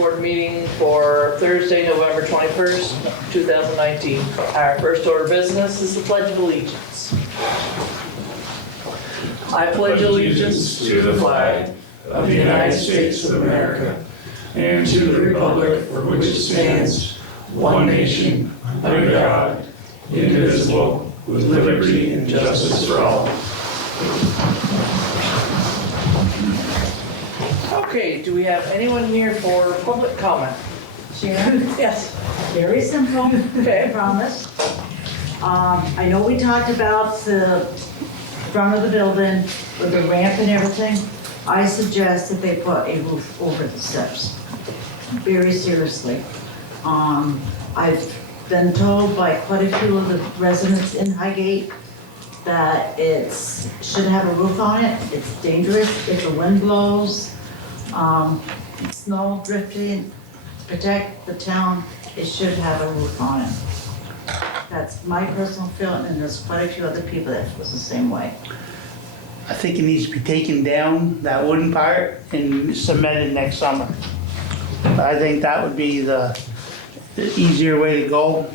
Board meeting for Thursday, November 21st, 2019. Our first order of business is the Pledge of Allegiance. I pledge allegiance to the flag of the United States of America and to the republic for which it stands, one nation, under God, indivisible, with liberty and justice for all. Okay, do we have anyone here for public comment? Sharon? Yes. Very simple, Okay. I promise. I know we talked about the front of the building with the ramp and everything. I suggest that they put a roof over the steps. Very seriously. I've been told by quite a few of the residents in Highgate that should have a roof on it. It's dangerous if the wind blows, snow drifting. To protect the town, it should have a roof on it. That's my personal feeling, and there's quite a few other people that feels the same way. I think it needs to be taken down, that wooden part, and cemented next summer. I think that would be the easier way to go.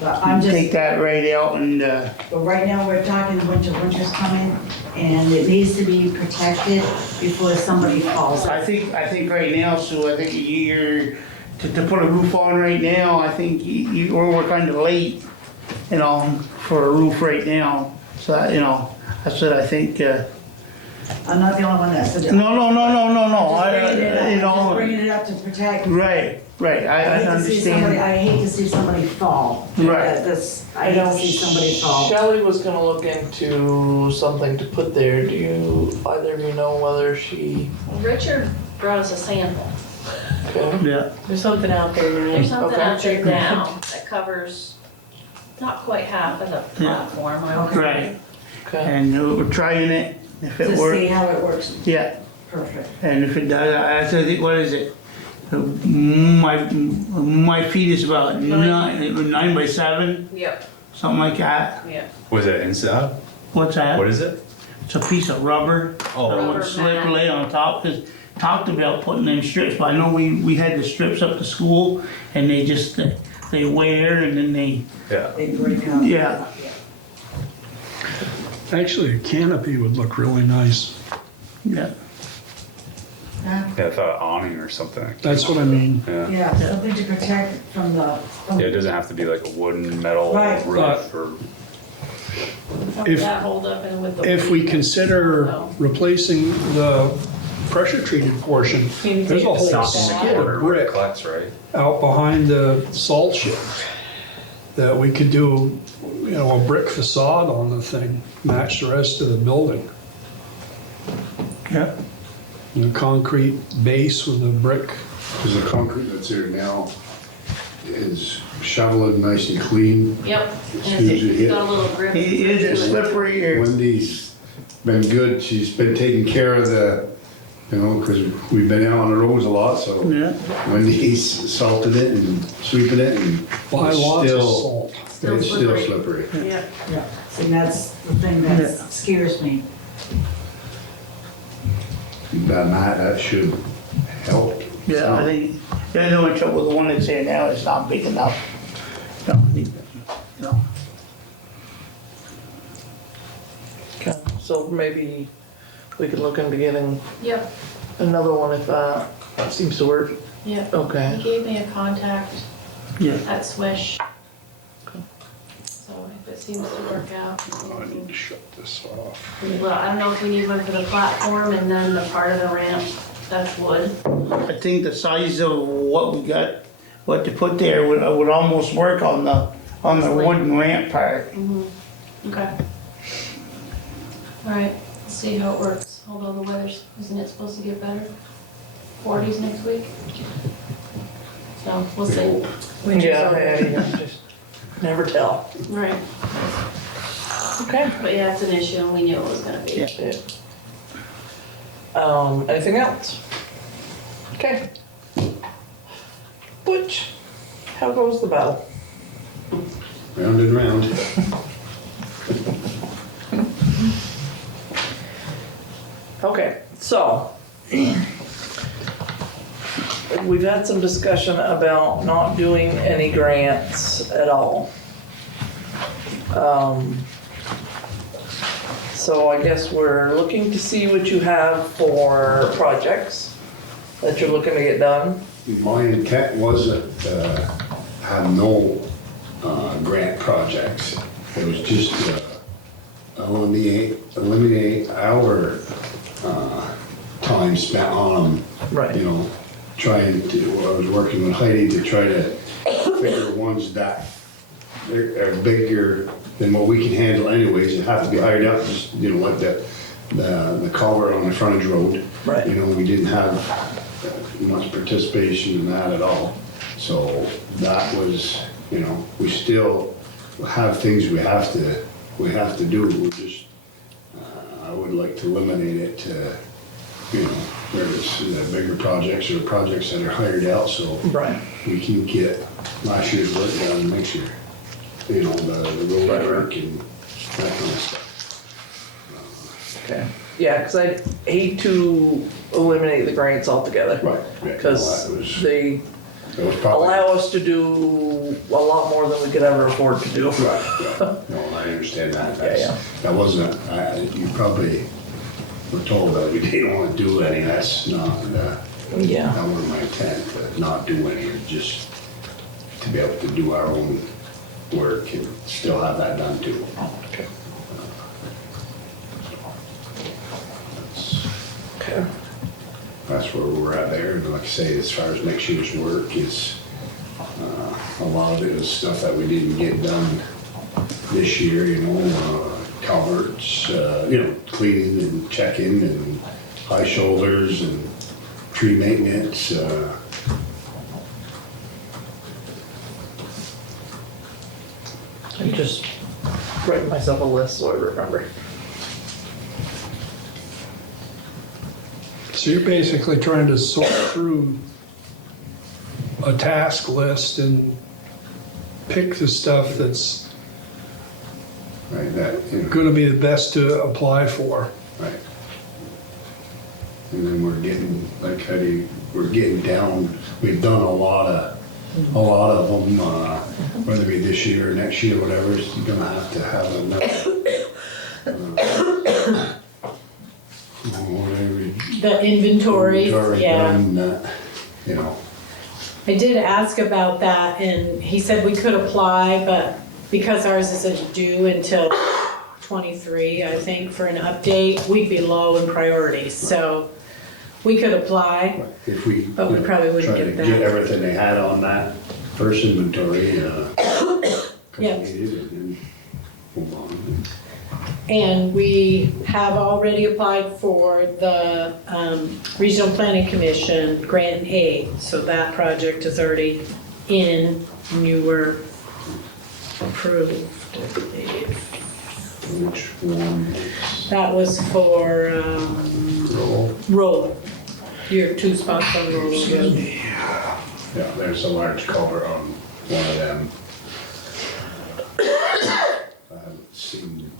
But I'm just, Take that right out and, but right now, we're talking winter's coming, and it needs to be protected before somebody falls. I think right now, Sue, I think a year, to put a roof on right now, I think we're kind of late, you know, for a roof right now. So, that's what I think, I'm not the only one that said it. no, Just bringing it up to protect. right, I understand. I hate to see somebody fall. Right. I hate to see somebody fall. Shelley was gonna look into something to put there. Do either of you know whether she? Richard brought us a sample. Okay. Yeah, There's something out there now. There's something Okay. out there now that covers not quite half of the platform, I would say. right, Okay. and we're trying it, if it To works, see how it works. yeah. Perfect. And if it does, I think, what is it? My feet is about 9 by 7, Yep, something like that. yep. Was it inside? What's that? What is it? It's a piece of rubber. Oh. That would Rubber slip mat. lay on top, cause talked about putting them strips, but I know we had the strips up to school and they just, they wear and then they, Yeah. They break up. yeah. Actually, a canopy would look really nice. Yeah, Yeah. Yeah, I thought awning or something. That's what I mean. Yeah. Yeah, something to protect from the. Yeah, it doesn't have to be like a wooden metal Right. roof or. How would If- that hold up and with the. If we weight? consider No. replacing the pressure treated portion, there's a whole skid of brick Collects, right? out behind the salt shed that we could do, a brick facade on the thing, match the rest of the building. yeah, Concrete base with a brick. Because the concrete that's there now is shoveled nice and clean. Yep, As and soon as you it's hit. got a little grip. is it slippery or? Wendy's been good, she's been taking care of because we've been out on the roads a lot, so Yeah, Wendy's salted it and sweeping it and Buy it's lots of still, salt. it's still slippery. Yep. Yeah, see, that's the thing that scares me. That should help. yeah, I think, the only trouble with the one that's there now is not big enough. No. Okay. So maybe we could look into getting Yep, another one if that seems to work. yep. Okay. He gave me a contact Yeah, at Swish. So if it seems to work out. I need to shut this off. Well, I don't know if we need one for the platform and then the part of the ramp, that's wood. I think the size of what we got, what to put there would almost work on the wooden ramp part. Okay. All right, let's see how it works. Although the weather's, isn't it supposed to get better? 40s next week? So, we'll see. Yeah, just never tell. Right, Okay. but yeah, it's an issue and we knew it was gonna be. Yeah. Anything else? Okay. Butch, how goes the bell? Round and round. Okay, so we've had some discussion about not doing any grants at all. So I guess we're looking to see what you have for projects that you're looking to get done. My intent wasn't have no grant projects. It was just eliminate our time spent on them. Right. You know, trying to, I was working with Heidi to try to figure ones that are bigger than what we can handle anyways, and have to be hired out, just, you know, like the culvert on the frontage road. Right. You know, we didn't have much participation in that at all. So that was, you know, we still have things we have to do. We're just, I would like to eliminate it to, you know, there's bigger projects or projects that are hired out, so Right. we can get last year's work done next year. You know, the road work and that kind of stuff. Okay. Yeah, because I hate to eliminate the grants altogether. Right. Because they It was probably. allow us to do a lot more than we could ever afford to do. Right. No, I understand that. Yeah. That wasn't, you probably were told that we didn't want to do any, that's not, Yeah. that wasn't my intent, to not do any, just to be able to do our own work and still have that done too. Okay. That's- Okay. That's where we're at there, and like I say, as far as next year's work is, a lot of it is stuff that we didn't get done this year, you know, culverts, you know, cleaning and checking and high shoulders and tree maintenance, I'm just writing myself a list so I remember. So you're basically trying to sort through a task list and pick the stuff that's right, that, you know. gonna be the best to apply for. Right. And then we're getting, like Heidi, we're getting down, we've done a lot of them, whether it be this year or next year, whatever, you're gonna have to have another. The inventory, yeah. Done, you know, I did ask about that and he said we could apply, but because ours isn't due until 23, I think, for an update, we'd be low in priorities, so we could apply. if we. But we probably wouldn't try get to that. Get everything they had on that first inventory, Yeah. completed and then move on. And we have already applied for the Regional Planning Commission Grant Aid, so that project is already in, and you were approved, I believe. Which one? That was for Roll. Roll, your 2 spots on Roll Road. Yeah, there's a large culvert on one of them. I haven't seen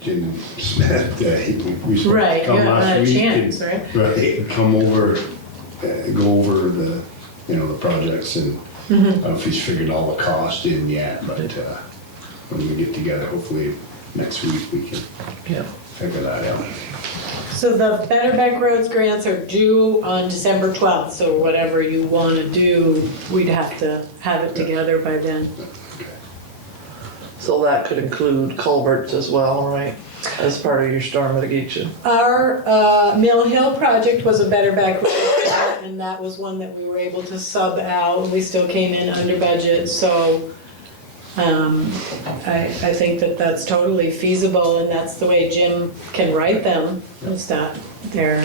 Jim Smith, we supposed Right, to you come haven't last had a week. chance, right? Right, come over, go over the, you know, the projects and I don't know if he's figured all the cost in yet, but when we get together, hopefully next week we can Yeah. figure that out. So the Better Back Roads grants are due on December 12th, so whatever you want to do, we'd have to have it together by then. Okay. So that could include culverts as well, right? As part of your storm mitigation. Our Mill Hill project was a Better Back Road, and that was one that we were able to sub out. We still came in under budget, so I think that that's totally feasible, and that's the way Jim can write them, is that they're,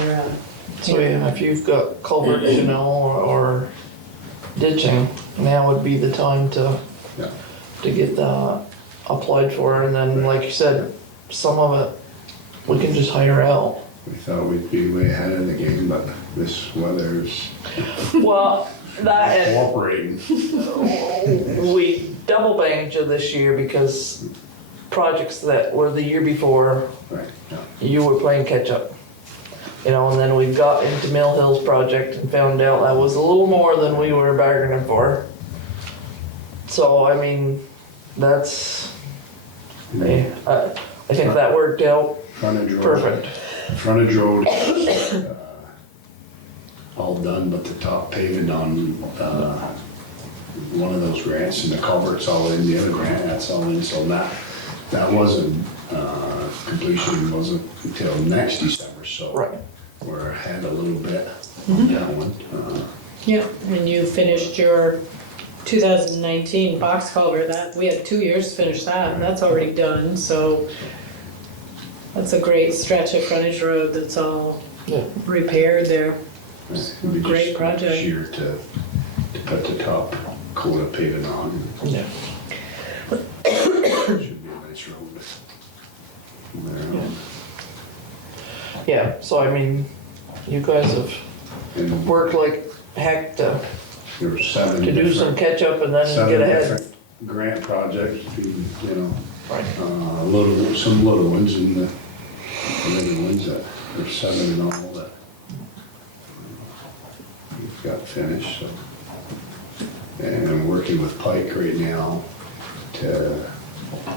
So yeah, if you've got culvert, you know, or ditching, now would be the time to Yeah. get that applied for, and then, like you said, some of it we can just hire out. We thought we'd be way ahead of the game, but this weather's Well, that and cooperating. we double banked you this year because projects that were the year before, Right, yeah. you were playing catch up. You know, and then we got into Mill Hills project and found out that was a little more than we were bargaining for. So, I mean, that's, I think that worked out Frontage road. perfect. Frontage road is, all done, but the top paving on, one of those grants, and the culvert's all in, the other grant, that's all in, so that wasn't, completion wasn't until next December, so. Right. We're ahead a little bit on that one. Yeah, and you finished your 2019 box culvert, that, we had 2 years to finish that, and that's already done, so that's a great stretch of frontage road that's all Yeah. repaired there. It'll be Great just project. This year to put the top coat of paving on. Yeah. Should be a nice road. There. Yeah, so I mean, you guys have And worked like heck to there were seven do some different, catch up and then seven get ahead. different grant projects, you know, Right. some little ones and the bigger ones that, there's seven in all that we've got finished, so. And I'm working with Pike right now to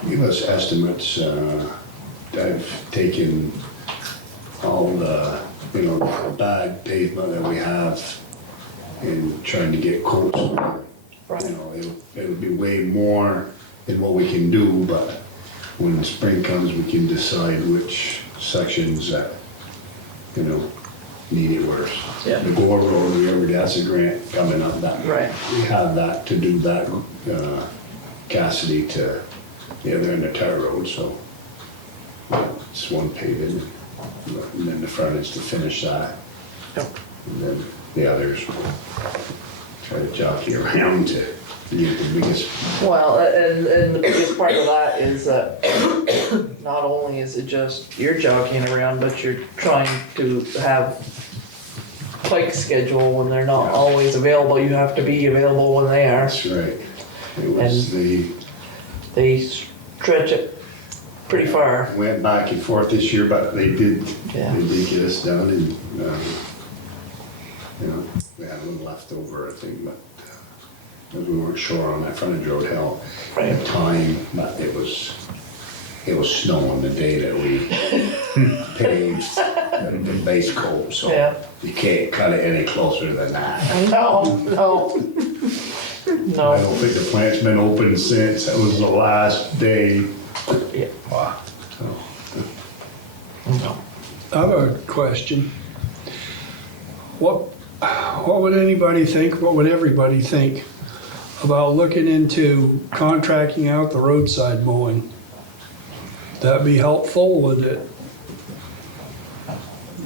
give us estimates. I've taken all the, you know, the bad pavement that we have and trying to get quotes for, you know, it'll be way more than what we can do, but when spring comes, we can decide which sections that, you know, need it worse. Yeah. The Gore Road, we already, that's a grant coming up, that, Right. we have that to do that, Cassidy to the other end of Tar Road, so it's one paving, and then the front is to finish that. Yep. And then the others will try to jockey around to get the biggest. Well, and the biggest part of that is that not only is it just you're jockeying around, but you're trying to have Pike's schedule when they're not always available. You have to be available when they are. That's right. It was They stretch it pretty far. went back and forth this year, but they did Yeah. get us done, and, you know, we had a little left over, I think, but, because we weren't sure on that frontage road hill Right. at time, but it was snowing the day that we paved the base coat, so Yeah. you can't cut it any closer than that. No, no. I No. don't think the plant's been open since, that was the last day. Yeah. Wow. So, No. I have a question. What would anybody think, what would everybody think about looking into contracting out the roadside mowing? That'd be helpful, would it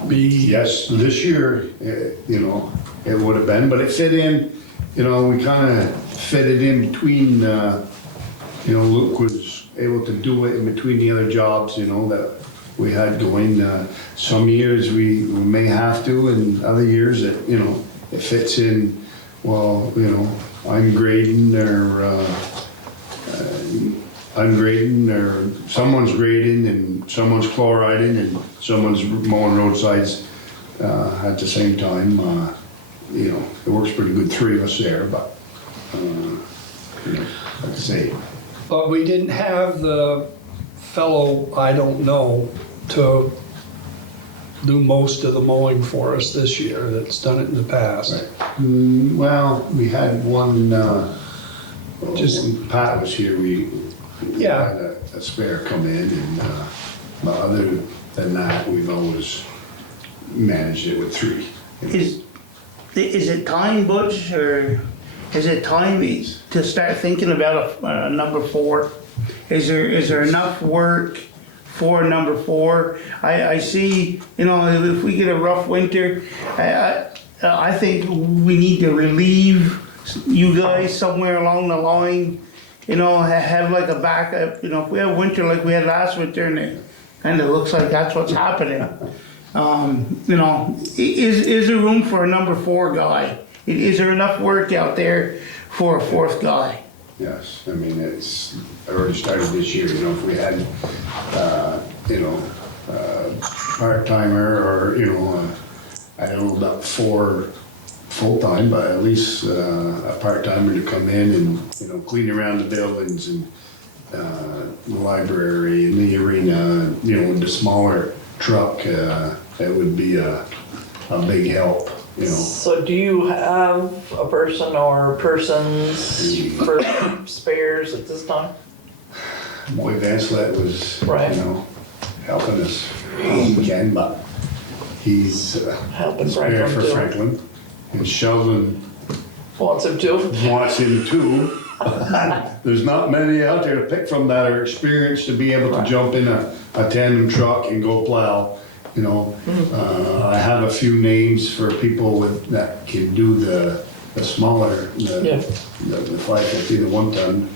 be? Yes, this year, you know, it would have been, but it fit in, you know, we kind of fit it in between, you know, Luke was able to do it in between the other jobs, you know, that we had going. Some years we may have to, and other years it, you know, it fits in, well, you know, I'm grading or I'm grading or someone's grading and someone's chloriding and someone's mowing roadsides at the same time. You know, it works pretty good, three of us there, but, you know, like I say, But we didn't have the fellow, I don't know, to do most of the mowing for us this year that's done it in the past. right. Well, we had one, Just- when Pat was here, we Yeah. had a spare come in and, but other than that, we've always managed it with three. Is it time, Butch, or is it time to start thinking about a number 4? Is there enough work for number 4? I see, you know, if we get a rough winter, I think we need to relieve you guys somewhere along the line, you know, have like a backup, you know, if we have winter like we had last winter and it kind of looks like that's what's happening. You know, is there room for a number 4 guy? Is there enough work out there for a 4th guy? Yes, I mean, I already started this year, you know, if we had, you know, part-timer or, I don't know about 4 full-time, but at least a part-timer to come in and, clean around the buildings and the library and the arena, the smaller truck, that would be a big help, So do you have a person or persons for spares at this time? Boy Vanslet was, Right. helping us when he can, but he's Helping spare Franklin for too. Franklin. And Sheldon Wants him to? wants him too. There's not many out there to pick from that are experienced to be able to jump in a tandem truck and go plow. I have a few names for people that can do the smaller, Yeah. the 550, the 1 ton,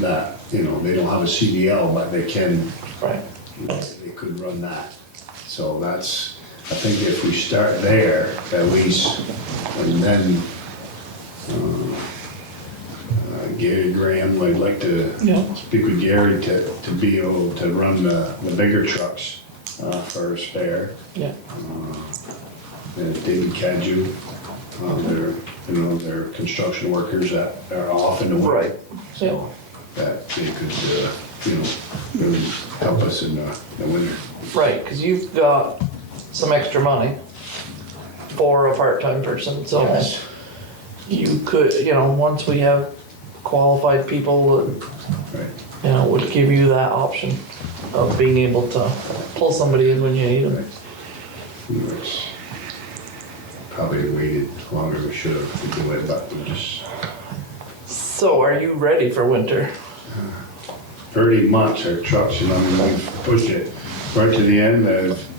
that, they don't have a CDL, but they can, Right. they could run that. So that's, I think if we start there at least, and then Gary Graham, I'd like to Yeah. speak with Gary to be able to run the bigger trucks for a spare. Yeah. And David Cadu, they're construction workers that are off in the winter. Right. So, That they could, really help us in the winter. right, because you've got some extra money for a part-time person, so Yes. you could, once we have qualified people, Right. would give you that option of being able to pull somebody in when you need them. Which probably waited longer than we should have to do it, but we just So are you ready for winter? pretty much our trucks, we've pushed it right to the end.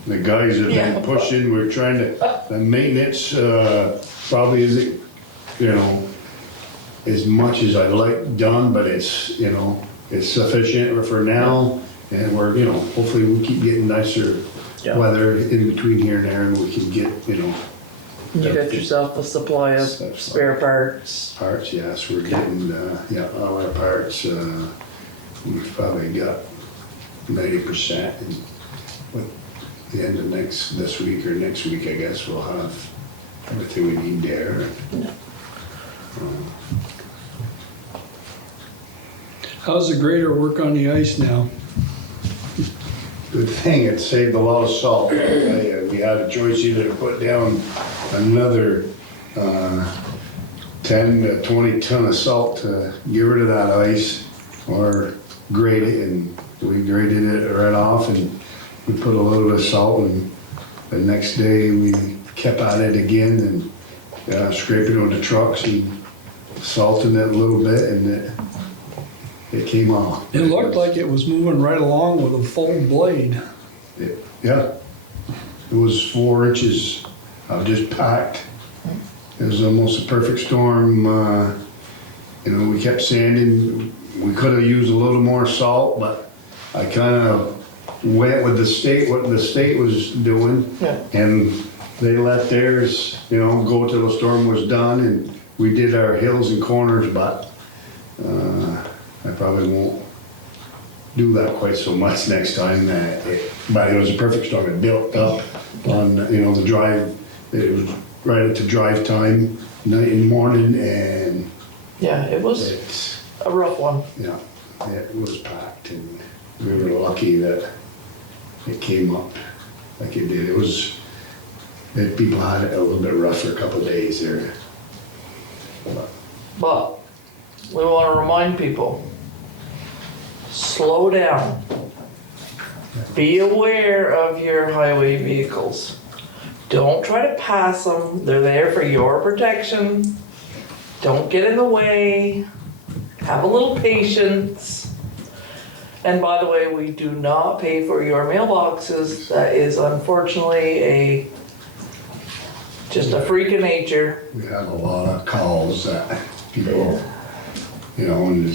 The guys have Yeah. been pushing, we're trying to, the maintenance, probably isn't, as much as I'd like done, but it's, it's sufficient for now. And we're, hopefully we'll keep getting nicer Yeah. weather in between here and there and we can get, You got yourself a supply of spare parts. parts, yes, we're getting, all our parts, we've probably got 90%. And with the end of this week or next week, I guess, we'll have everything we need there. How's the grader work on the ice now? Good thing, it saved a lot of salt. We had a choice either to put down another 10 to 20 ton of salt to get rid of that ice, or grade it, and we graded it right off, and we put a little bit of salt, and the next day we kept at it again, and scraping on the trucks and salting it a little bit, and it came off. It looked like it was moving right along with a full blade. Yeah, it was 4 inches of just packed. It was almost a perfect storm. We kept sanding. We could have used a little more salt, but I kind of went with what the state was doing. Yeah. And they let theirs, go till the storm was done, and we did our hills and corners, but I probably won't do that quite so much next time. But it was a perfect storm. It built up on, the drive. It was right at the drive time, night and morning, and Yeah, it was it's, a rough one. it was packed, and we were lucky that it came up like it did. People had it a little bit rough for a couple of days there. But we want to remind people, slow down. Be aware of your highway vehicles. Don't try to pass them. They're there for your protection. Don't get in the way. Have a little patience. And by the way, we do not pay for your mailboxes. That is unfortunately just a freak of nature. We had a lot of calls that people, and I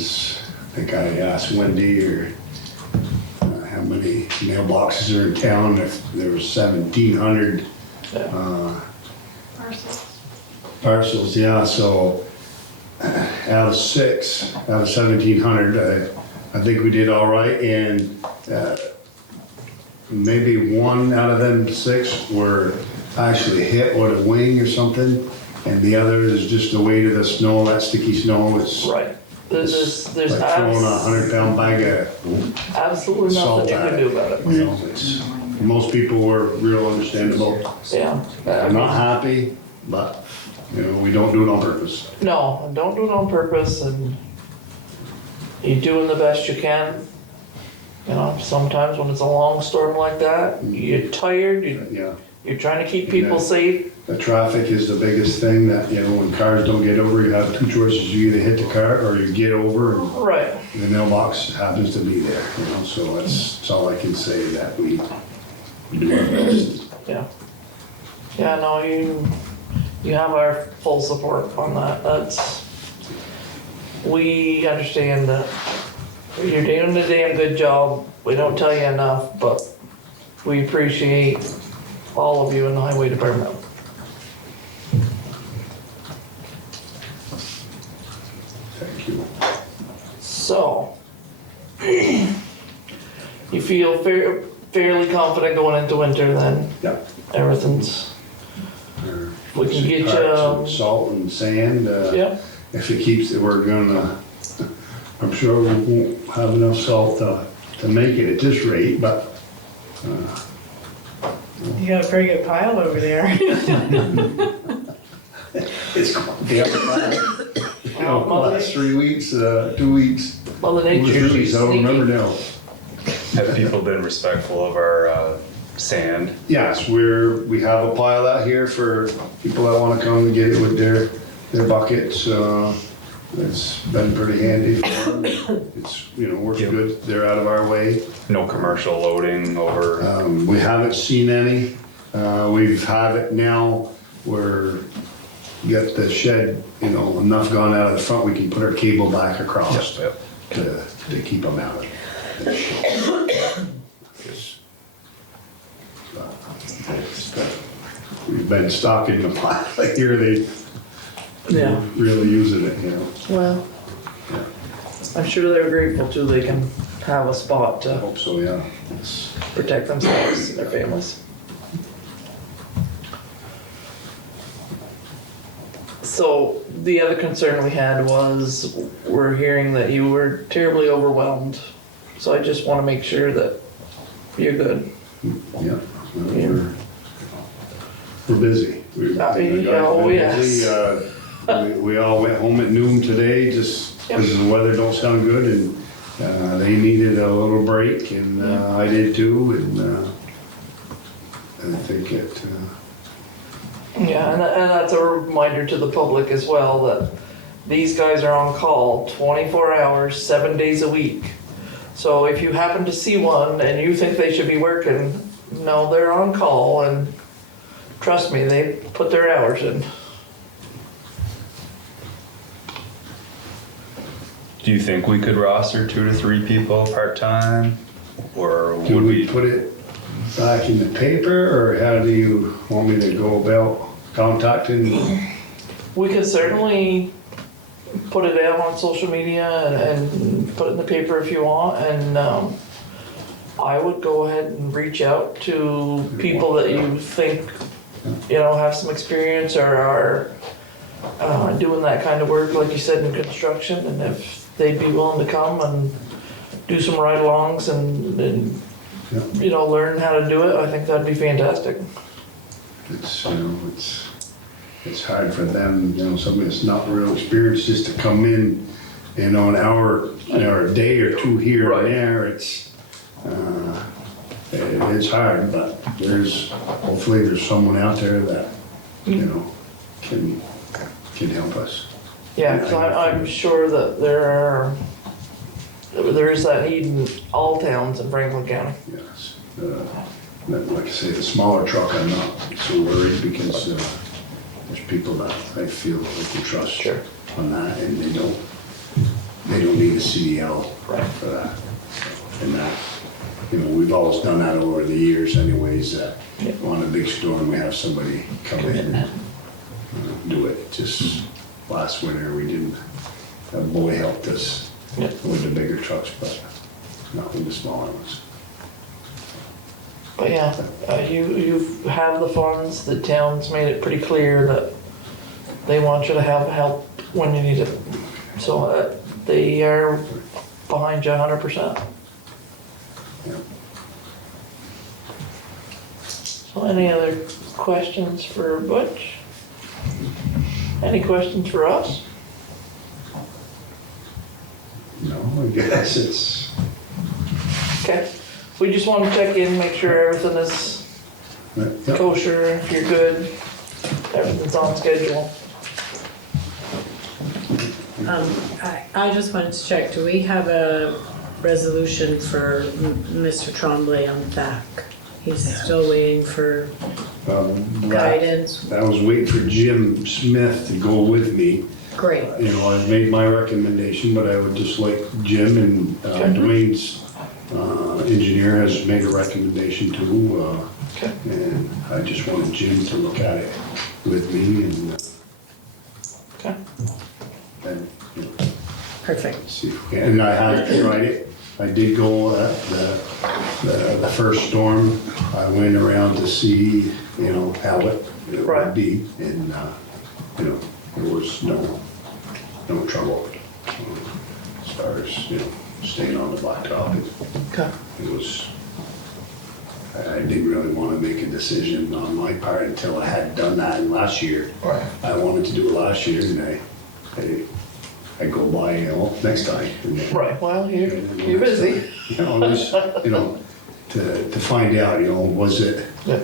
think I asked Wendy how many mailboxes are in town. If there was 1,700 parcels, yeah, so out of 1,700, I think we did all right, and maybe one out of them 6 were actually hit with a wing or something, and the other is just the weight of the snow, that sticky snow. It's Right. There's like throwing a 100-pound bag of absolutely salt nothing you at can it. do about it. You know, most people were real understandable. Yeah. I'm not happy, but, you know, we don't do it on purpose. No, don't do it on purpose, and you're doing the best you can. You know, sometimes when it's a long storm like that, you're tired, Yeah, you're trying to keep people Yeah. safe. the traffic is the biggest thing that, you know, when cars don't get over, you have 2 choices. You either hit the car or you get over, and Right. the mailbox happens to be there, you know, so that's all I can say, that we do our best. Yeah. Yeah, no, you have our full support on that. We understand that you're doing a damn good job. We don't tell you enough, but we appreciate all of you in the highway department. Thank you. So, you feel fairly confident going into winter then? Yeah. Everything's, we can get Parts you, and salt and sand, yeah, if it keeps, we're gonna, I'm sure we won't have enough salt to make it at this rate, but You got a pretty good pile over there. it's going to be up you know, last 3 weeks, 2 weeks. Mother Nature, Really, she's I don't remember sneaky. now. Have people been respectful of our sand? Yes, we have a pile out here for people that wanna come and get it with their buckets. It's been pretty handy for them. It's, you know, works Yep. good. They're out of our way. No commercial loading over, We haven't seen any. We've had it now where you got the shed, you know, enough gone out of the front, we can put our cable back across Yep, to keep them out. We've been stocking the pile here, they Yeah. really using it, you know. Well, I'm sure they're grateful too, they can have a spot I to hope so, yeah. It's- protect themselves and their families. So, the other concern we had was, we're hearing that you were terribly overwhelmed. So I just wanna make sure that you're good. Yeah, well, we're busy. We Oh, been busy. yes. We all went home at noon today just because the weather don't sound good, and they needed a little break, and I did too, and I think it, Yeah, and that's a reminder to the public as well, that these guys are on call 24 hours, 7 days a week. So if you happen to see one and you think they should be working, no, they're on call, and trust me, they put their hours in. do you think we could roster 2 to 3 people part-time? Or do would we we, put it back in the paper, or how do you want me to go about contacting? We could certainly put it out on social media and put it in the paper if you want, and I would go ahead and reach out to people that you think, you know, have some experience or are doing that kind of work, like you said, in construction, and if they'd be willing to come and do some ride-alongs and you know, learn how to do it, I think that'd be fantastic. It's, you know, it's hard for them, you know, somebody that's not real experienced, just to come in, you know, an hour, or a day or two here Right. and there, it's hard, but hopefully there's someone out there that, you know, can help us. Yeah, because I'm sure that there is that need in all towns in Franklin County. Yes. Like I say, the smaller truck, I'm not so worried, because there's people that I feel we can trust Sure. on that, and they don't need a CDL Right. for that. And that, you know, we've always done that over the years anyways, that on a big storm, we have somebody come in and do it. Just last winter, we didn't, a boy helped us Yeah. with the bigger trucks, but not with the smaller ones. But yeah, you have the funds, the town's made it pretty clear that they want you to have help when you need it. So they are behind you 100%. Yeah. So any other questions for Butch? Any questions for us? No, I guess it's, Okay, we just want to check in, make sure everything is yeah. kosher, if you're good, everything's on schedule. I just wanted to check, do we have a resolution for Mr. Tremblay on that? He's still waiting for guidance? I was waiting for Jim Smith to go with me. Great. You know, I've made my recommendation, but I would just like Jim and Dwayne's engineer has made a recommendation too. Okay. And I just wanted Jim to look at it with me Okay. and you know, Perfect. see. And I have tried it. I did go the first storm. I went around to see, you know, how it Right. would be, and you know, there was no trouble as far as, you know, staying on the blacktop. Okay. It was. I didn't really want to make a decision on my part until I had done that last year. Right. I wanted to do it last year, and I go by, you know, next time. Right, well, you're busy. You know, just, you know, to find out, you know, was it, Yeah.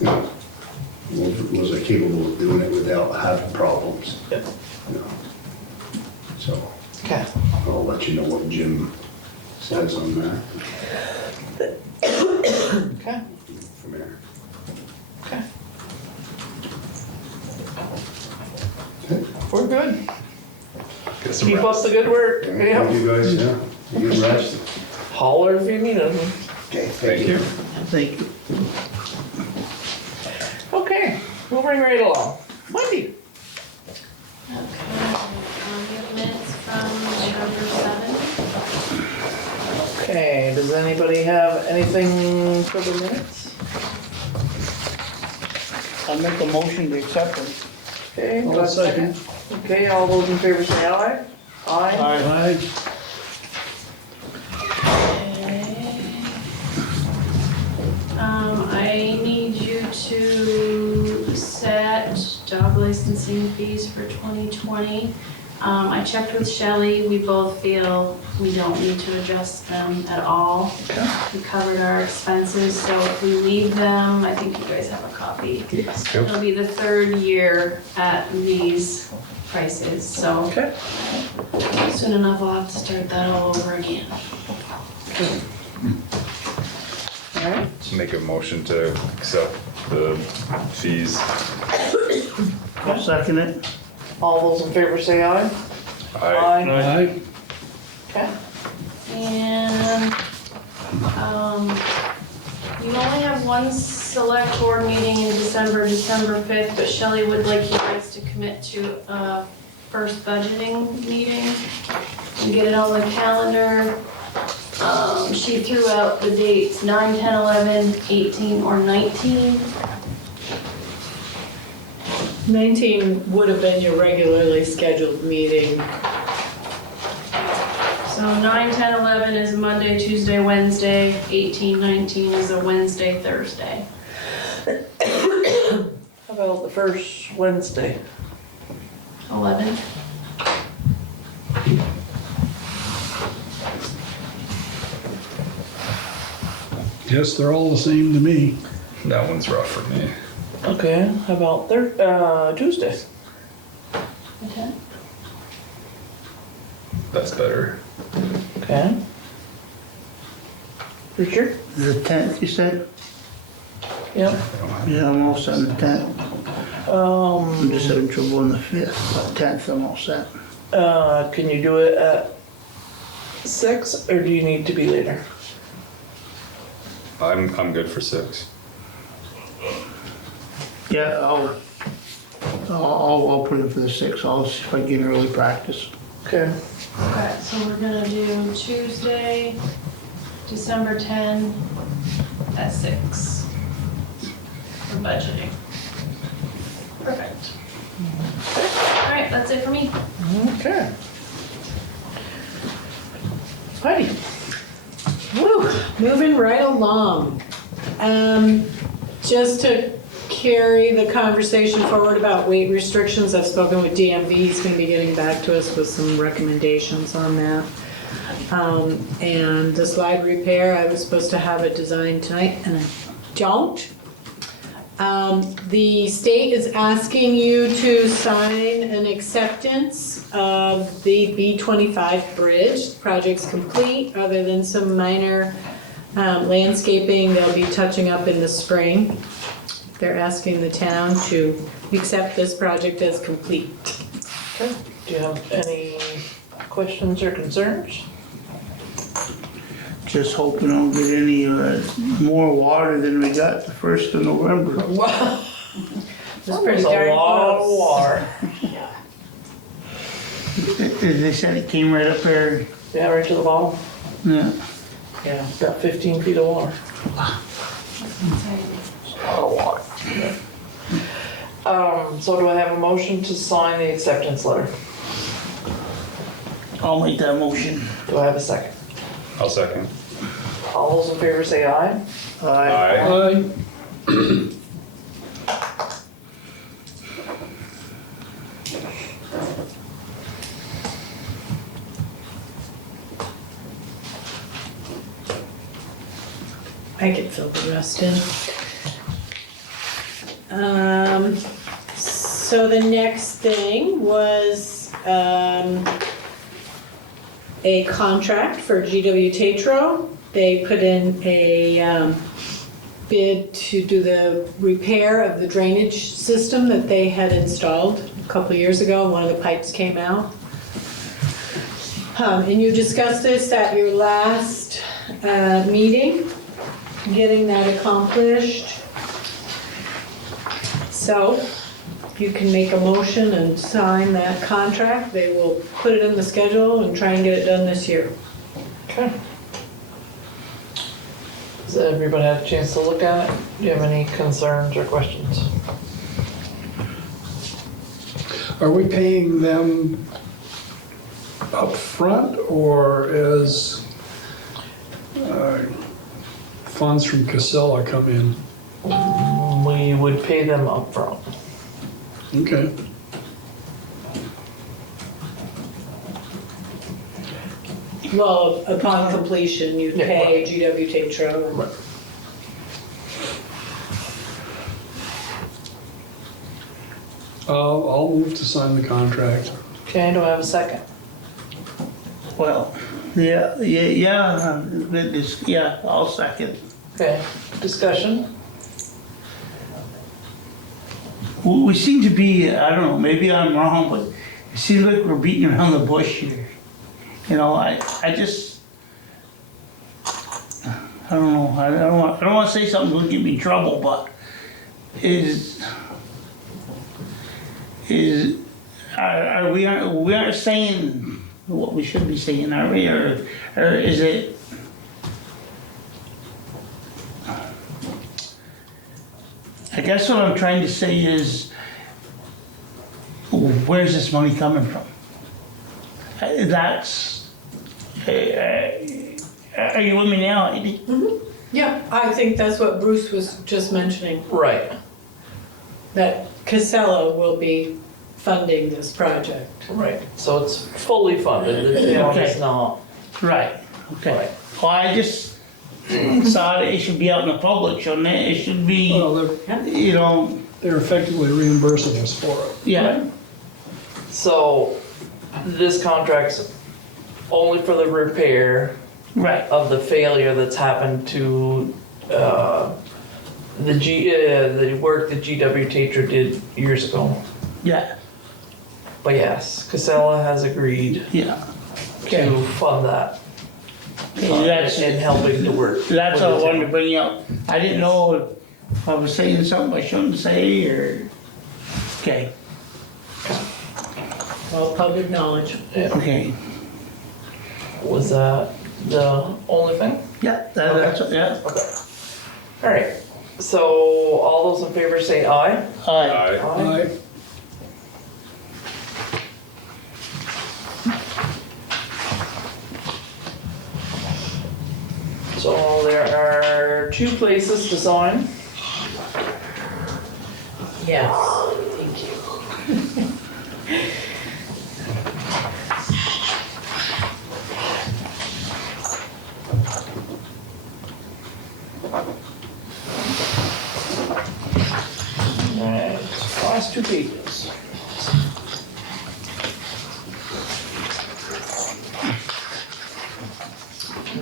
you know, was I capable of doing it without having problems? Yeah. You know, so Okay. I'll let you know what Jim says on that Okay. from there. Okay. Okay. We're good. Get some Keep rest. up the good work. Thank Yeah. you guys, yeah. You get rest. Holler if you need us. Okay, Thank you. Thank you. Okay, moving right along. Wendy. Okay, we have minutes from November 7th. Okay, does anybody have anything for the minutes? I'll make a motion to accept them. Okay, I'll do I have a second? Okay, all those in favor say aye. Aye. Aye. I need you to set dog licensing fees for 2020. I checked with Shelley, we both feel we don't need to adjust them at all. We covered our expenses, so if we leave them, I think you guys have a copy. Yes. It'll be the third year at these prices, so Okay. soon enough I'll have to start that all over again. All right. Make a motion to accept the fees. I'll second it. All those in favor say aye. Aye. Aye. Okay. And, you only have one select board meeting in December 5th, but Shelley would like you guys to commit to a first budgeting meeting and get it on the calendar. She threw out the dates 9, 10, 11, 18, or 19. 19 would have been your regularly scheduled meeting. So 9, 10, 11 is Monday, Tuesday, Wednesday. 18, 19 is a Wednesday, Thursday. How about the first Wednesday? 11. Guess they're all the same to me. That one's rough for me. Okay, how about Tuesday? Okay. That's better. Okay. Richard? The 10th, you said? Yep. Yeah, I'm all set on the 10th. I'm just having trouble on the 5th, but 10th I'm all set. Can you do it at 6 or do you need to be later? I'm good for 6. Yeah, I'll put in for the 6th. I'll see if I can get an early practice. Okay. Okay, so we're gonna do Tuesday, December 10, at 6 for budgeting. Perfect. All right, that's it for me. Okay. Heidi. Woo, moving right along. Just to carry the conversation forward about weight restrictions, I've spoken with DMV, he's gonna be getting back to us with some recommendations on that. And the slide repair, I was supposed to have it designed tonight, and I don't. The state is asking you to sign an acceptance of the B25 bridge. The project's complete, other than some minor landscaping they'll be touching up in the spring. They're asking the town to accept this project as complete. Okay. Do you have any questions or concerns? Just hoping I don't get any more water than we got the 1st of November. Wow. It's pretty That was darn a lot of close. water. They said it came right up there. Yeah, right to the bottom. Yeah. Yeah, about 15 feet of water. A lot of water. So do I have a motion to sign the acceptance letter? I'll make that motion. Do I have a second? I'll second. All those in favor say aye. Aye. I can fill the rest in. So the next thing was, a contract for GW Tetro. They put in a, bid to do the repair of the drainage system that they had installed a couple of years ago. One of the pipes came out. And you discussed this at your last, meeting, getting that accomplished. So you can make a motion and sign that contract. They will put it in the schedule and try and get it done this year. Okay. Has everybody had a chance to look at it? Do you have any concerns or questions? Are we paying them up front or as funds from Casella come in? We would pay them upfront. Okay. Well, upon completion, you'd Yeah, pay right. GW Tetro. Right. I'll move to sign the contract. Okay, do I have a second? Well, yeah, I'll second. Okay, discussion? We seem to be, I don't know, maybe I'm wrong, but it seems like we're beating around the bush here. You know, I just, I don't know, I don't want to say something that'll get me in trouble, but we aren't saying what we should be saying, are we, or is it? I guess what I'm trying to say is, where's this money coming from? That's, are you with me now, Heidi? Yeah, I think that's what Bruce was just mentioning, Right. that Casella will be funding this project. Right, so it's fully funded, the town is Okay. not. Right, okay. Right. Well, I just thought it should be out in the public, shouldn't it? It should be, Well, you know, they're effectively reimbursing us for it. yeah, So this contract's only for the repair right, of the failure that's happened to the work that GW Tetra did years ago. yeah, But yes, Casella has agreed yeah. Okay, to fund that that's, and helping to work. that's with all I the wanted to town. bring up. I didn't know if I was saying something I shouldn't say, or, okay, All public knowledge. Yeah. okay. Was that the only thing? Yeah, that's, yeah. Okay. Alright, so all those in favor say aye? Aye. Aye. So there are 2 places to sign. Yes, thank you. Alright, last 2 pages.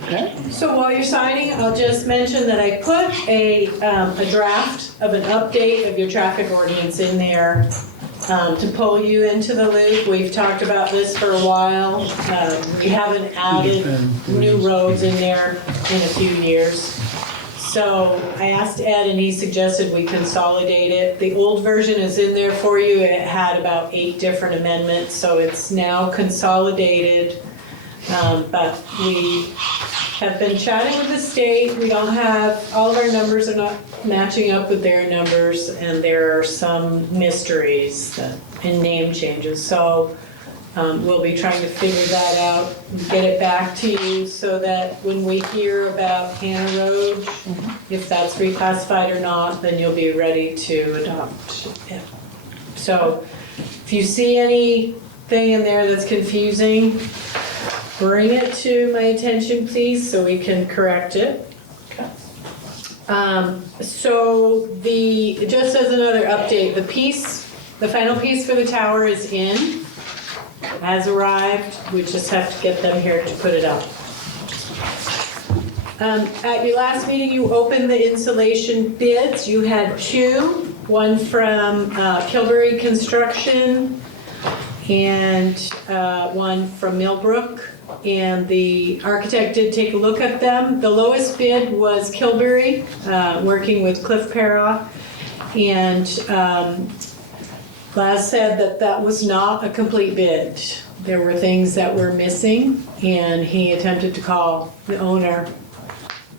Okay. So while you're signing, I'll just mention that I put a draft of an update of your traffic ordinance in there to pull you into the loop. We've talked about this for a while. We haven't added new roads in there in a few years. So I asked Ed and he suggested we consolidate it. The old version is in there for you. It had about 8 different amendments, so it's now consolidated. But we have been chatting with the state. We don't have, all of our numbers are not matching up with their numbers, and there are some mysteries and name changes. So we'll be trying to figure that out, and get it back to you so that when we hear about Hannah Road, if that's reclassified or not, then you'll be ready to adopt it. So if you see anything in there that's confusing, bring it to my attention, please, so we can correct it. Okay. So just as another update, the final piece for the tower is in, has arrived. We just have to get them here to put it up. At your last meeting, you opened the insulation bids. You had 2, one from Kilbury Construction and one from Millbrook. And the architect did take a look at them. The lowest bid was Kilbury, working with Cliff Para. And Laz said that was not a complete bid. There were things that were missing, and he attempted to call the owner,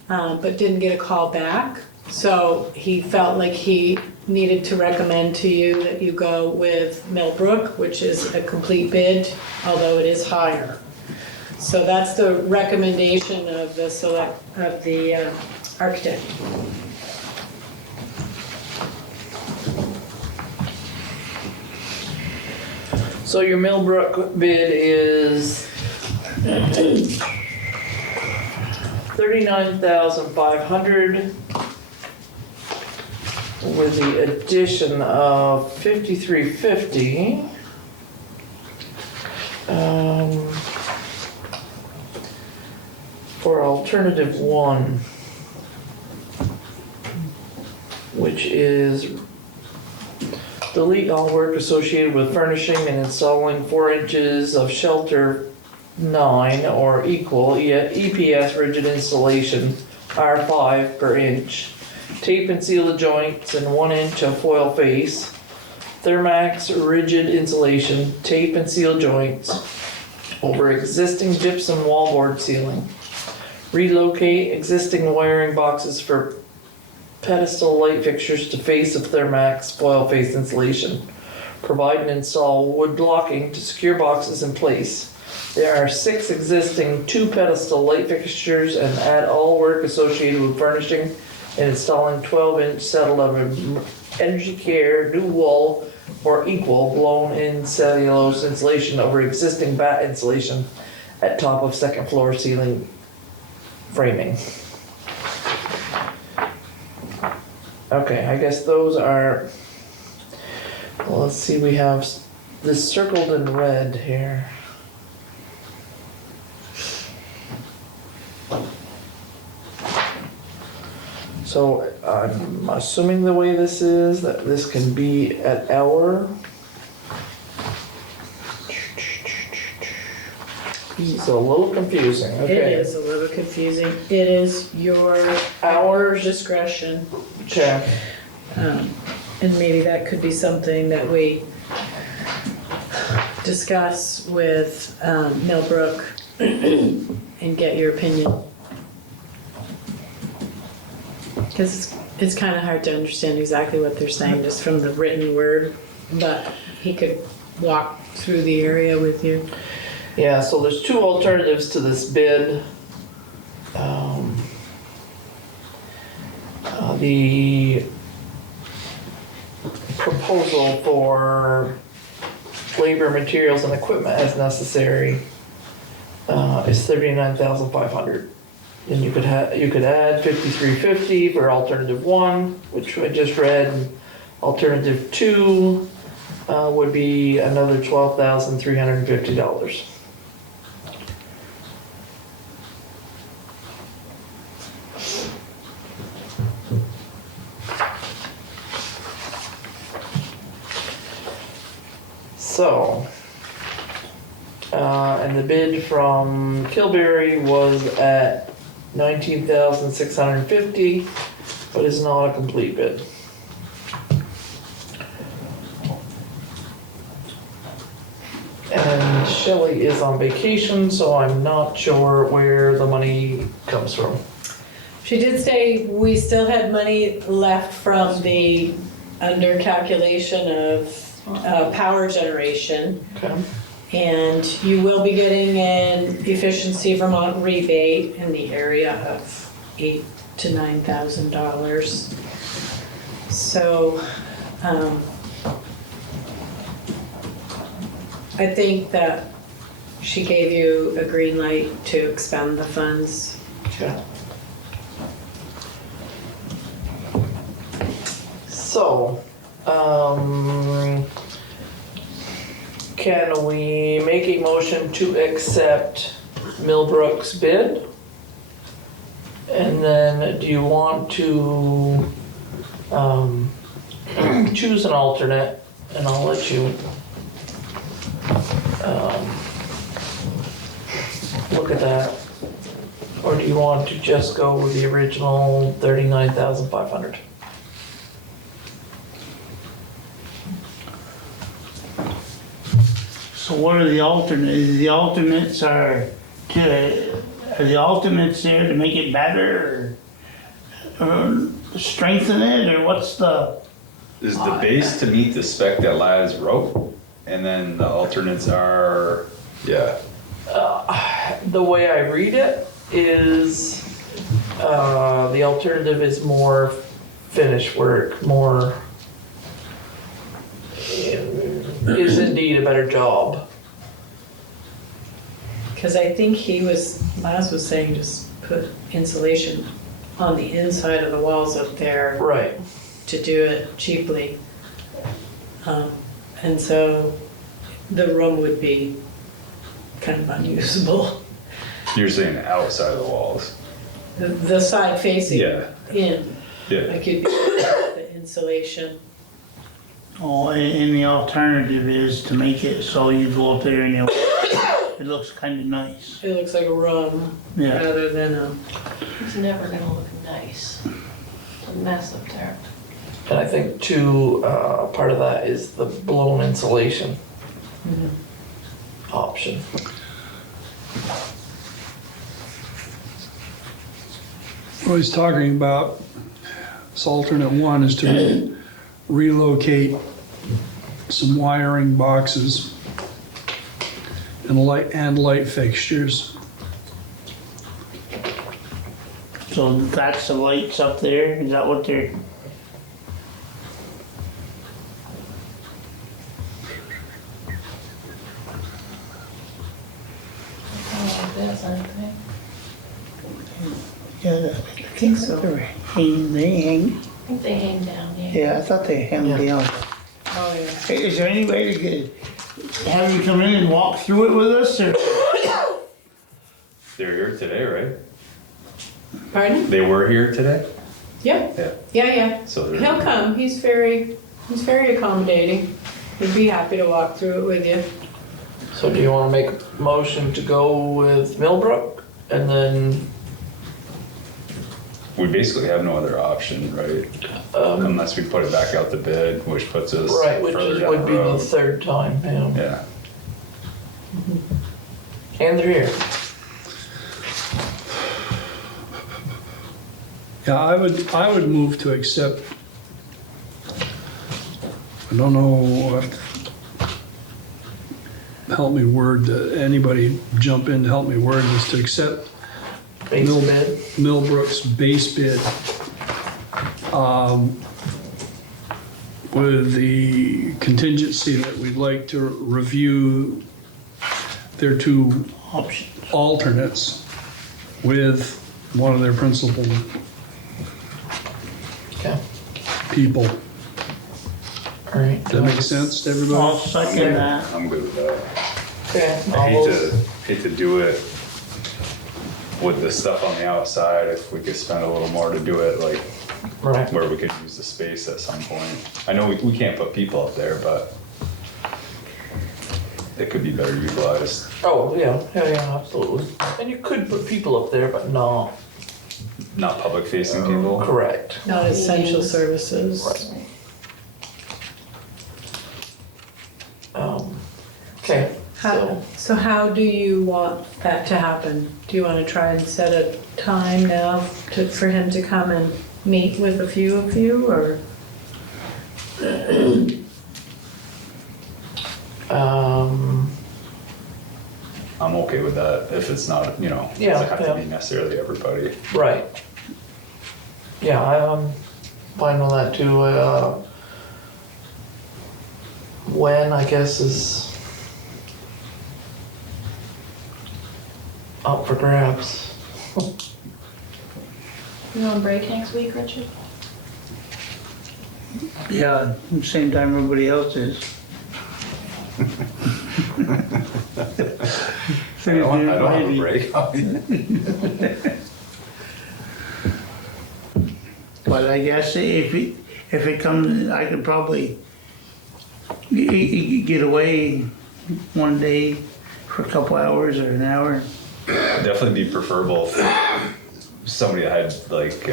but didn't get a call back. So he felt like he needed to recommend to you that you go with Millbrook, which is a complete bid, although it is higher. So that's the recommendation of the architect. So your Millbrook bid is $39,500 with the addition of $5,350. For alternative 1, which is delete all work associated with furnishing and installing 4 inches of shelter 9 or equal EPS rigid installation R5 per inch, tape and seal the joints and 1 inch of foil face, Thermax rigid insulation, tape and seal joints over existing gypsum wallboard ceiling. Relocate existing wiring boxes for pedestal light fixtures to face of Thermax foil face insulation. Provide and install wood blocking to secure boxes in place. There are 6 existing 2 pedestal light fixtures and add all work associated with furnishing and installing 12-inch saddle level Energy Care new wool or equal blown in cellulose insulation over existing bat insulation at top of 2nd floor ceiling framing. Okay, I guess those are, well, let's see, we have this circled in red here. So I'm assuming the way this is, that this can be at hour. It's a little confusing, It okay. is a little confusing. It is your Hours, discretion. check. And maybe that could be something that we discuss with Millbrook and get your opinion. Because it's kind of hard to understand exactly what they're saying just from the written word, but he could walk through the area with you. Yeah, so there's two alternatives to this bid. The proposal for labor, materials, and equipment as necessary is $39,500. Then you could add $53.50 for alternative 1, which I just read. And alternative 2 would be another $12,350. So, and the bid from Kilberry was at $19,650, but is not a complete bid. And Shelley is on vacation, so I'm not sure where the money comes from. She did say we still had money left from the under calculation of power generation. Okay. And you will be getting an Efficiency Vermont rebate in the area of $8,000 to $9,000. So, I think that she gave you a green light to expend the funds. Okay. So, can we make a motion to accept Millbrook's bid? And then do you want to choose an alternate, and I'll let you look at that? Or do you want to just go with the original $39,500? So what are the alternates? The alternates are the alternates there to make it better or strengthen it, or what's the? Is the base to meet the spec that Laz wrote? And then the alternates are, yeah. The way I read it is the alternative is more finish work, more is indeed a better job. Because I think Laz was saying just put insulation on the inside of the walls up there Right. to do it cheaply. And so the room would be kind of unusable. You're saying outside of the walls? The side facing Yeah. in, Yeah. like you'd be the insulation. Oh, and the alternative is to make it so you go up there and it looks kind of nice. It looks like a room Yeah. rather than a. It's never gonna look nice. It's a mess up there. And I think too, part of that is the blown insulation option. What he's talking about, this alternate 1 is to relocate some wiring boxes and light fixtures. So that's the lights up there, is that what they're? Like this, I think. Yeah, I think so. They hang, I think they hang down, yeah. yeah, I thought they hung down. Oh, yeah. Hey, is there any way to have you come in and walk through it with us, or? They're here today, right? Pardon? They were here today? Yeah, Yeah. yeah. So they're. He'll come. He's very accommodating. He'd be happy to walk through it with you. So do you want to make a motion to go with Millbrook and then We basically have no other option, right? Unless we put it back out to bid, which puts us right, which further is, down would the be the road. third time, yeah. Yeah. And they're here. Yeah, I would move to accept. I don't know, help me word, anybody jump in to help me word this, to accept Base Mill- bid. Millbrook's base bid. With the contingency that we'd like to review their two Option. alternates with one of their principal Okay, people. all right. Does that make sense to I'll everybody? second that. I'm good with that. Okay, I all those, hate to do it with the stuff on the outside, if we could spend a little more to do it, like, right, where we could use the space at some point. I know we can't put people up there, but it could be better utilized. oh, yeah, absolutely. And you could put people up there, but no, Not public facing people. correct. Not essential services. Right. Okay, So how do you want that to happen? Do you want to try and set a time now for him to come and meet with a few of you, or? I'm okay with that if it's not, Yeah, doesn't have to yeah. be necessarily everybody. right. Yeah, I'm fine with that too. When, I guess, is up for grabs. You on break next week, Richard? Yeah, same time everybody else is. I don't have a break. But I guess if it comes, I could probably get away one day for a couple hours or an hour. Definitely be preferable if somebody that had like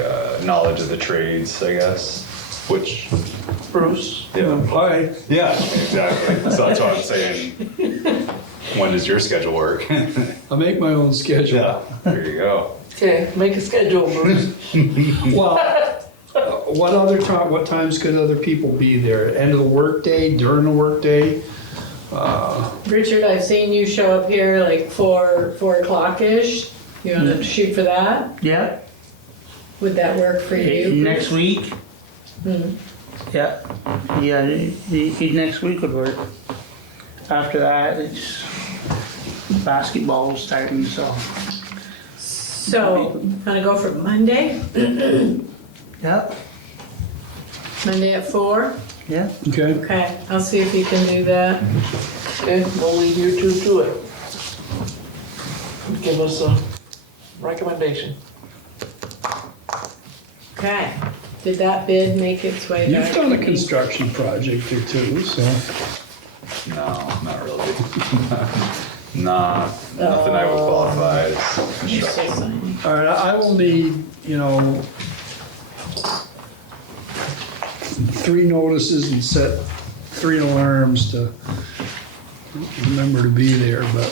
knowledge of the trades, I guess, which, Bruce? yeah. All right, Yeah, exactly. So that's what I'm saying. When does your schedule work? I'll make my own schedule. Yeah, there you go. Okay, make a schedule, Bruce. Well, what times could other people be there? End of the workday, during the workday? Richard, I've seen you show up here like 4 o'clock-ish. You want to shoot for that? Yeah, Would that work for you? next week. Hmm. Yeah, next week would work. After that, it's basketball starting, so. So, wanna go for Monday? Yeah, Monday at 4? yeah. Okay, Okay, I'll see if you can do that. Okay, we'll leave you two to it. Give us a recommendation. Okay. Did that bid make its way you've back? done a construction project or two, so. No, not really. Nah, nothing I would qualify as You still construction. signing? All right, I will need, 3 notices and set 3 alarms to remember to be there, but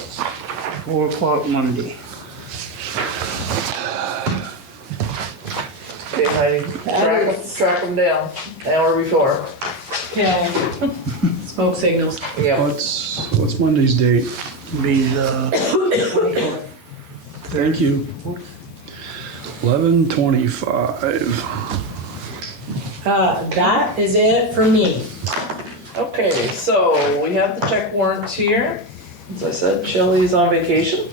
4 o'clock Monday. Okay, Heidi, track them down, an hour before. Okay. Smoke signals. Yeah. what's Monday's date? Be the 24th. Thank you. 11:25. That is it for me. Okay, so we have the check warrants here. As I said, Shelley's on vacation.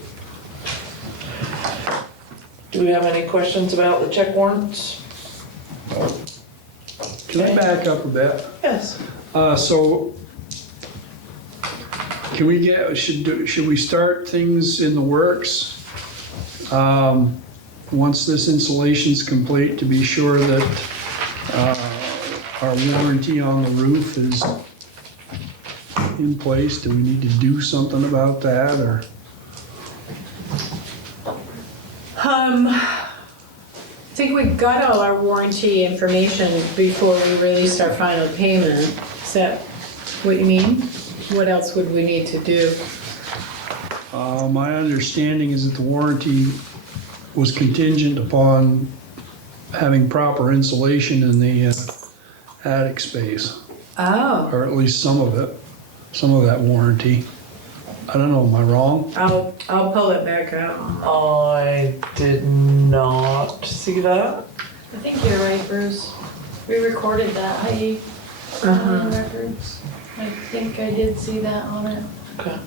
Do we have any questions about the check warrants? Can I back up a bit? Yes. So, can we should we start things in the works? Once this installation's complete, to be sure that our warranty on the roof is in place? Do we need to do something about that, or? I think we got all our warranty information before we released our final payment. Is that what you mean? What else would we need to do? My understanding is that the warranty was contingent upon having proper insulation in the attic space, Oh, or at least some of it, some of that warranty. I don't know, am I wrong? I'll pull it back out. I did not see that. I think you're right, Bruce. We recorded that, Highgate records. I think I did see that on it. Okay.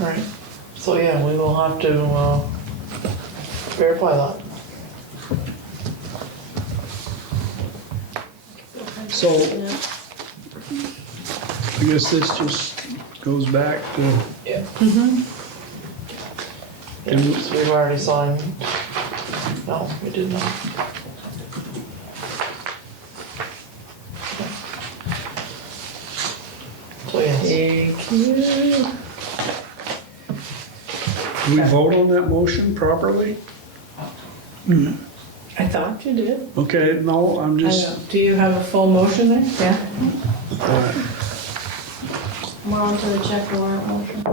Alright, so yeah, we will have to, verify that. So I guess this just goes back to, Yeah. Yeah, so we've already signed. No, we did not. So yes, Thank you. do we vote on that motion properly? I thought you did. Okay, no, I'm just, Do you have a full motion there? Yeah. We're on to the check warrant motion.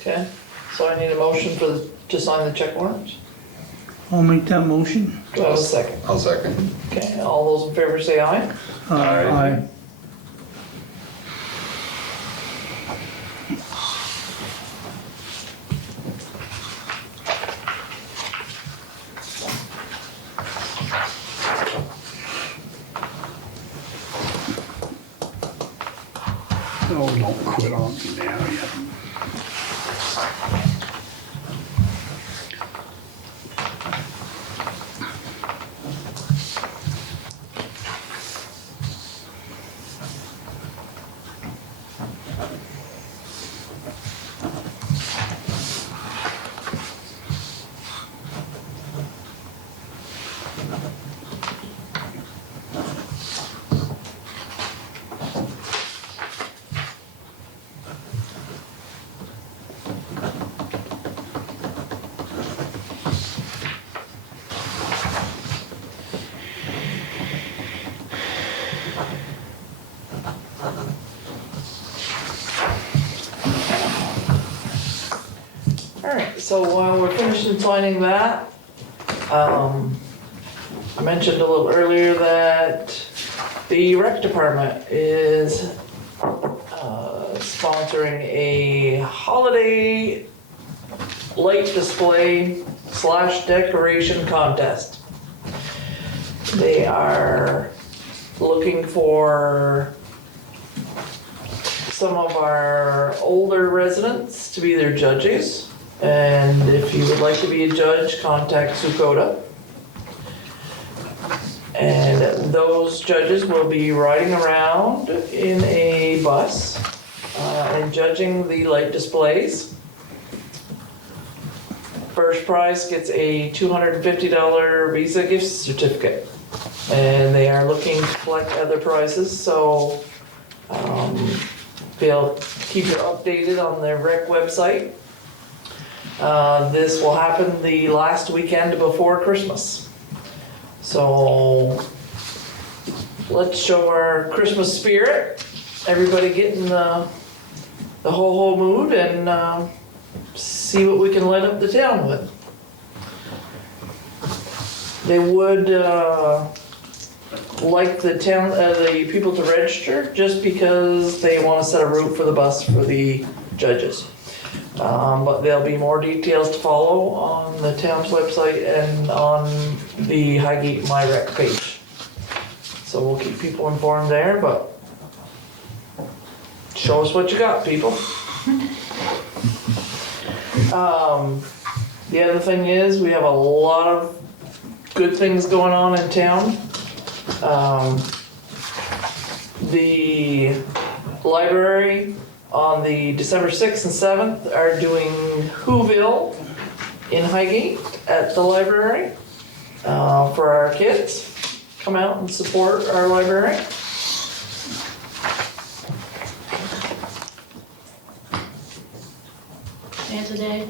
okay, so I need a motion to sign the check warrants. I'll make that motion. Do I have a second? I'll second. Okay, all those in favor say aye. Aye. oh, don't quit on me now yet. Alright, so while we're finishing signing that, I mentioned a little earlier that the rec department is sponsoring a holiday light display / decoration contest. They are looking for some of our older residents to be their judges. And if you would like to be a judge, contact Sukota. And those judges will be riding around in a bus and judging the light displays. First prize gets a $250 Visa gift certificate. And they are looking to collect other prizes, so they'll keep you updated on their rec website. This will happen the last weekend before Christmas. So let's show our Christmas spirit. Everybody get in the ho-ho mood and see what we can light up the town with. They would like the people to register just because they want to set a route for the bus for the judges. But there'll be more details to follow on the town's website and on the Highgate MyRec page. So we'll keep people informed there, but show us what you got, people. The other thing is, we have a lot of good things going on in town. The library on the December 6th and 7th are doing Whoville in Highgate at the library for our kids. Come out and support our library. Santa Day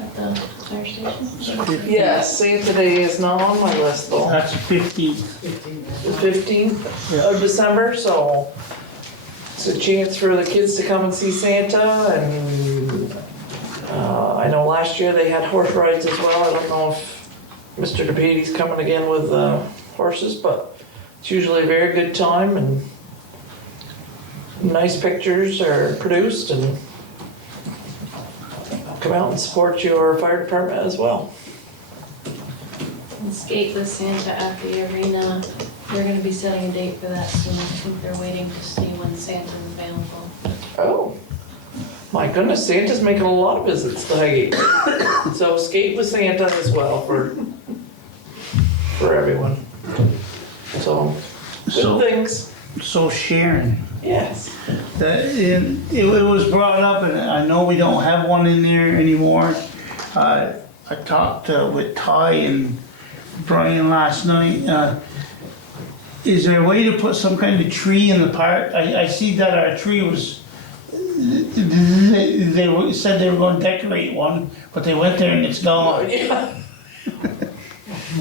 at the fire station. Yes, Santa Day is not on my list though. That's 15. The 15th of December, so it's a chance for the kids to come and see Santa. And I know last year they had horse rides as well. I don't know if Mr. DePetey's coming again with horses, but it's usually a very good time and nice pictures are produced and come out and support your fire department as well. And skate with Santa at the arena. They're gonna be setting a date for that soon. I think they're waiting to see when Santa's available. Oh, my goodness, Santa's making a lot of visits to Highgate. So skate with Santa as well for everyone. So, So- good things, So Sharon, yes. it was brought up, and I know we don't have one in there anymore. I talked with Ty and Brian last night. Is there a way to put some kind of tree in the park? I see that our tree was, said they were gonna decorate one, but they went there and it's gone. Yeah.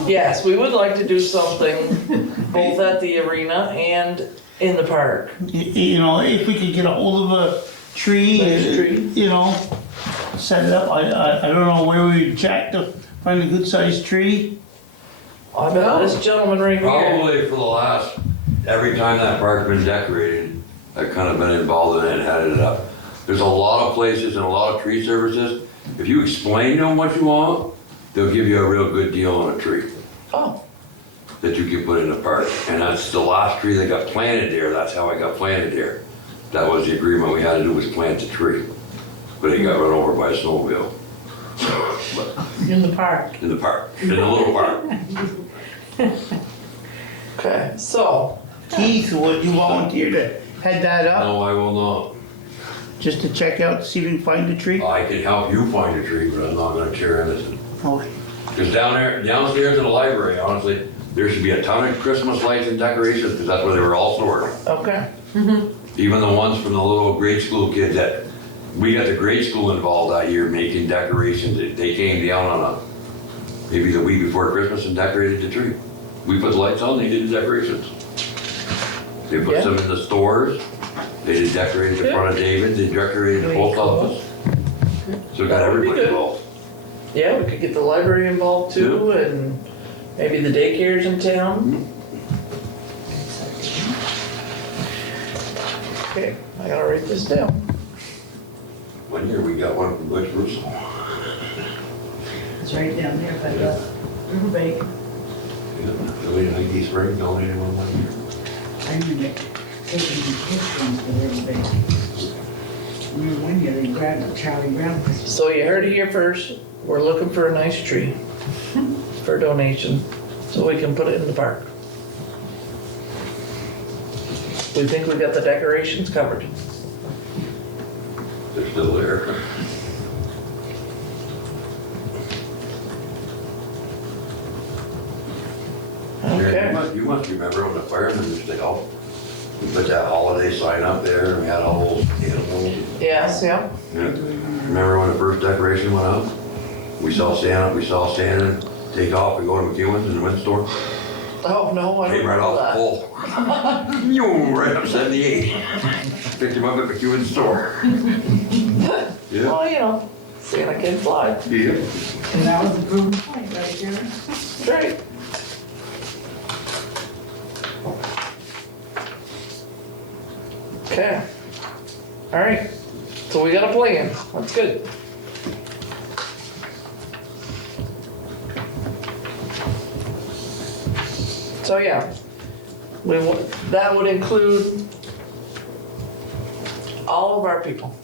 Yes, we would like to do something both at the arena and in the park. You know, if we could get a hold of a tree, Nice tree. you know, set it up. I don't know where we'd check to find a good sized tree. I bet this gentleman right here. Probably for the last, every time that park's been decorated, I've kind of been involved in it and had it up. There's a lot of places and a lot of tree services. If you explain to them what you want, they'll give you a real good deal on a tree Oh, that you can put in the park. And that's the last tree that got planted there. That's how it got planted there. That was the agreement we had to do, was plant the tree. But it got run over by a snowmobile In the park. in the park, in the little park. okay, so, Keith, would you volunteer to head that up, No, I will not. just to check out, to see if we can find a tree? I can help you find a tree, but I'm not gonna share anything. Oh, Because downstairs in the library, honestly, there should be a ton of Christmas lights and decorations, because that's where they were all stored. okay, Even the ones from the little grade school kids that, we got the grade school involved that year making decorations. They came down on maybe the week before Christmas and decorated the tree. We put the lights on, they did the decorations. They put Yeah. some in the stores, they did decorated the front of David, they decorated the post office. So we got That would be everybody good. involved. yeah, we could get the library involved too, and maybe the daycares in town. Okay, I gotta write this down. One year we got one from Butch Russell. It's right down there by the riverbank. Billy and Highgate Spring donated one year. I remember taking the kids from the riverbank. Remember one year they grabbed Charlie Brown. So you heard it here first, we're looking for a nice tree for donation, so we can put it in the park. We think we got the decorations covered. They're still there. Okay. You must remember when the firemen used to help. We put that holiday sign up there and we had all those animals. Yes, yeah. Yeah. Remember when the first decoration went up? We saw Santa take off and go to McEwen's in the windstorm. Oh, no, I don't Came right know off that. the pole. Right up 78. Picked him up at McEwen's store. Yeah. Well, you know, Santa can fly. Yeah. And that was the proven point, right, Karen? That's right. Okay. All right. So we got a plan. That's good. So yeah, that would include all of our people.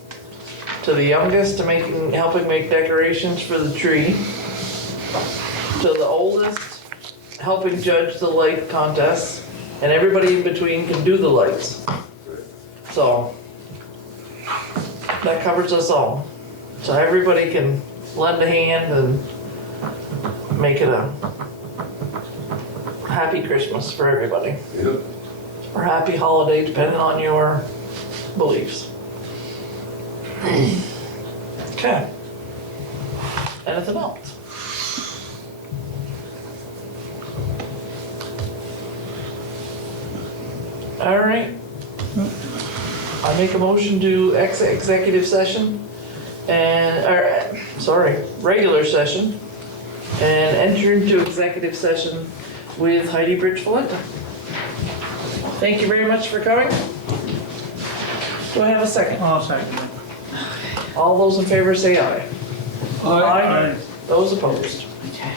To the youngest, to helping make decorations for the tree. To the oldest, helping judge the light contests. And everybody in between can do the lights. So, that covers us all. So everybody can lend a hand and make it a happy Christmas for everybody. Yep. Or happy holiday, depending on your beliefs. Okay. Anything else? All right. I make a motion to executive session and, or, sorry, regular session and enter into executive session with Heidi Bridge Valenta. Thank you very much for coming. Do I have a second? I'll second it. All those in favor say aye. I Those opposed. Okay.